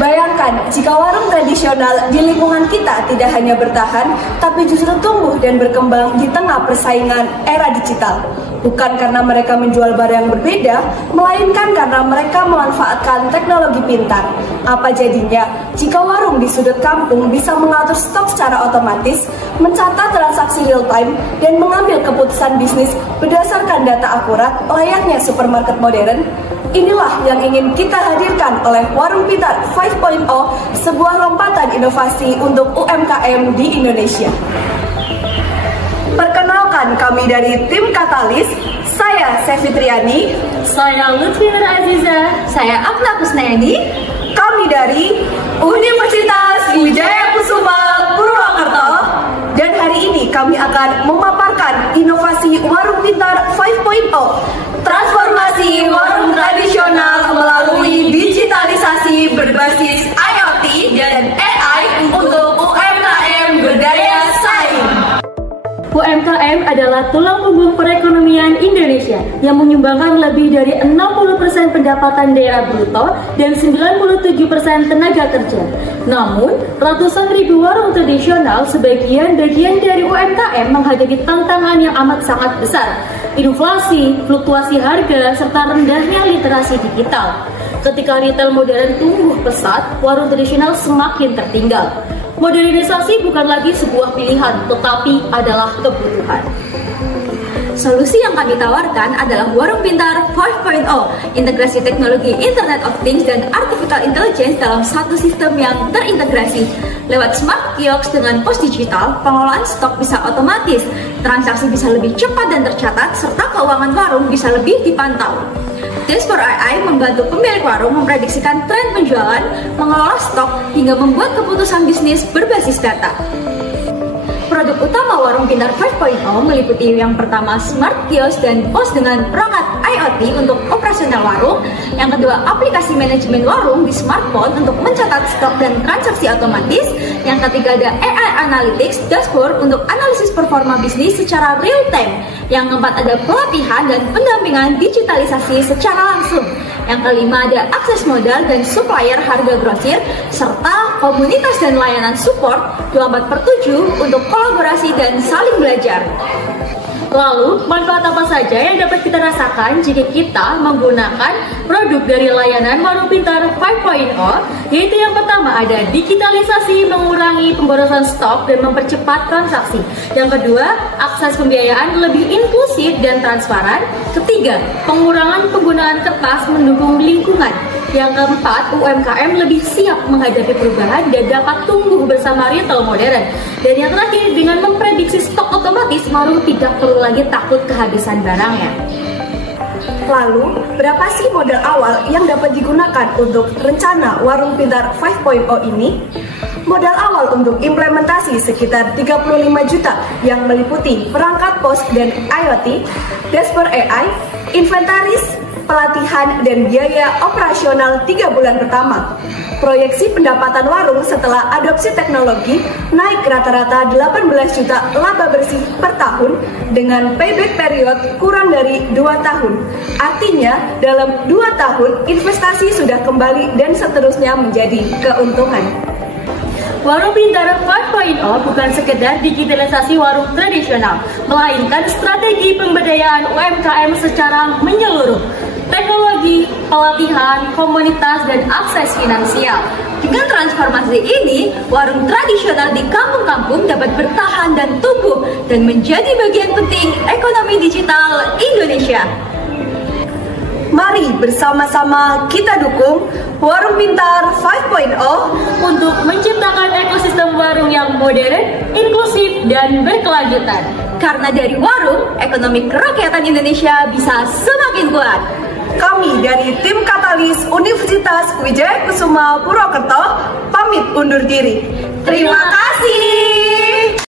Bayangkan jika warung tradisional di lingkungan kita tidak hanya bertahan, tapi justru tumbuh dan berkembang di tengah persaingan era digital. Bukan karena mereka menjual barang yang berbeda, melainkan karena mereka memanfaatkan teknologi pintar. Apa jadinya jika warung di sudut kampung bisa mengatur stok secara otomatis, mencatat transaksi real time, dan mengambil keputusan bisnis berdasarkan data akurat layaknya supermarket modern? Inilah yang ingin kita hadirkan oleh Warung Pintar 5.0, sebuah lompatan inovasi untuk UMKM di Indonesia. Perkenalkan, kami dari tim Katalis. Saya Sevi Triani, saya Lutfi Nur Aziza, saya Akna Kusnayani. Kami dari Universitas Wijaya Kusuma Purwokerto. Dan hari ini kami akan memaparkan inovasi Warung Pintar 5.0, transformasi warung tradisional melalui digitalisasi berbasis IoT dan AI untuk UMKM berdaya saing. UMKM adalah tulang punggung perekonomian Indonesia yang menyumbangkan lebih dari 60% pendapatan daerah bruto dan 97% tenaga kerja. Namun, ratusan ribu warung tradisional sebagian bagian dari UMKM menghadapi tantangan yang amat sangat besar. Inflasi, fluktuasi harga, serta rendahnya literasi digital. Ketika retail modern tumbuh pesat, warung tradisional semakin tertinggal. Modernisasi bukan lagi sebuah pilihan, tetapi adalah kebutuhan. Solusi yang kami tawarkan adalah Warung Pintar 5.0, integrasi teknologi Internet of Things dan Artificial Intelligence dalam satu sistem yang terintegrasi. Lewat smart kiosk dengan pos digital, pengelolaan stok bisa otomatis, transaksi bisa lebih cepat dan tercatat, serta keuangan warung bisa lebih dipantau. Dashboard AI membantu pemilik warung memprediksikan tren penjualan, mengelola stok, hingga membuat keputusan bisnis berbasis data. Produk utama Warung Pintar 5.0 meliputi yang pertama Smart Kiosk dan POS dengan perangkat IoT untuk operasional warung. Yang kedua, aplikasi manajemen warung di smartphone untuk mencatat stok dan transaksi otomatis. Yang ketiga, ada AI Analytics Dashboard untuk analisis performa bisnis secara real time. Yang keempat, ada pelatihan dan pendampingan digitalisasi secara langsung. Yang kelima, ada akses modal dan supplier harga grosir, serta komunitas dan layanan support 24/7 untuk kolaborasi dan saling belajar. Lalu, manfaat apa saja yang dapat kita rasakan jika kita menggunakan produk dari layanan Warung Pintar 5.0? Yaitu yang pertama ada digitalisasi, mengurangi pemborosan stok dan mempercepat transaksi. Yang kedua, akses pembiayaan lebih inklusif dan transparan. Ketiga, pengurangan penggunaan kertas mendukung lingkungan. Yang keempat, UMKM lebih siap menghadapi perubahan dan dapat tumbuh bersama retail modern. Dan yang terakhir, dengan memprediksi stok otomatis, warung tidak perlu lagi takut kehabisan barangnya. Lalu, berapa sih modal awal yang dapat digunakan untuk rencana Warung Pintar 5.0 ini? Modal awal untuk implementasi sekitar 35 juta yang meliputi perangkat POS dan IoT, dashboard AI, inventaris, pelatihan, dan biaya operasional 3 bulan pertama. Proyeksi pendapatan warung setelah adopsi teknologi naik rata-rata 18 juta laba bersih per tahun dengan payback period kurang dari 2 tahun. Artinya, dalam 2 tahun investasi sudah kembali dan seterusnya menjadi keuntungan. Warung Pintar 5.0 bukan sekedar digitalisasi warung tradisional, melainkan strategi pemberdayaan UMKM secara menyeluruh. Teknologi, pelatihan, komunitas, dan akses finansial. Dengan transformasi ini, warung tradisional di kampung-kampung dapat bertahan dan tumbuh dan menjadi bagian penting ekonomi digital Indonesia. Mari bersama-sama kita dukung Warung Pintar 5.0 untuk menciptakan ekosistem warung yang modern, inklusif, dan berkelanjutan. Karena dari warung, ekonomi kerakyatan Indonesia bisa semakin kuat. Kami dari tim Katalis Universitas Wijaya Kusuma Purwokerto pamit undur diri. Terima kasih.